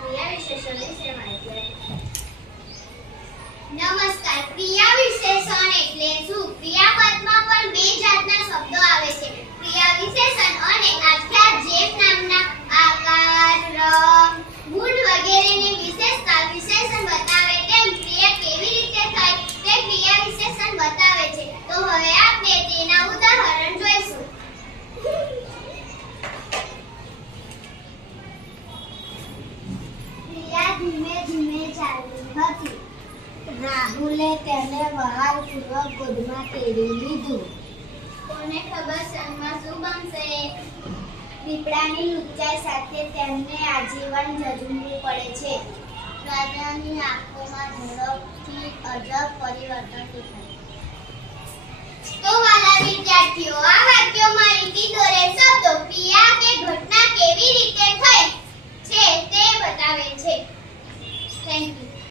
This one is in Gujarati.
你要学学那些嘛。ધીમે ધીમે ચાલી હતી. રાહુલે તેને બહારપૂર્વક ગોદમાં તેડી લીધું. કોને ખબર સનમાં શું બનશે? દીપડાની લુચ્ચાઈ સાથે તેમને આજીવન જજુમવું પડે છે. રાજાની આંખોમાં ઝડપથી અજબ પરિવર્તન દેખાય. તો વાલા વિદ્યાર્થીઓ, આ વાક્યોમાં લીટી દોરેલ શબ્દો, ક્રિયા કે ઘટના કેવી રીતે થઈ છે તે બતાવે છે. Thank you.